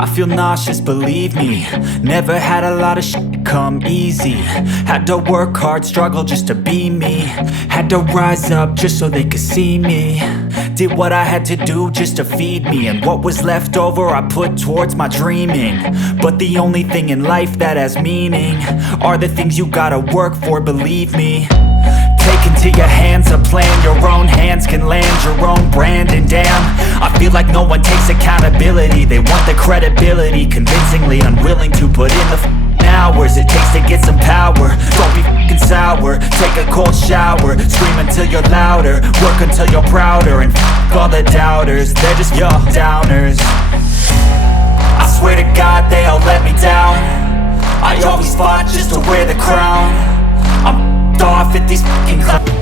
I feel nauseous, believe me. Never had a lot of shit come easy. Had to work hard, struggle just to be me. Had to rise up just so they could see me. Did what I had to do just to feed me, and what was left over I put towards my dreaming. But the only thing in life that has meaning are the things you gotta work for, believe me. Take into your hands a plan, your own hands can land your own brand. And damn, I feel like no one takes accountability. They want the credibility, convincingly unwilling to put in the hours it takes to get some power. Don't be f***ing sour, take a cold shower. Scream until you're louder, work until you're prouder. And f*** all the doubters, they're just your downers. I swear to God they all let me down. I always fought just to wear the crown. I'm off at these f***ing clowns.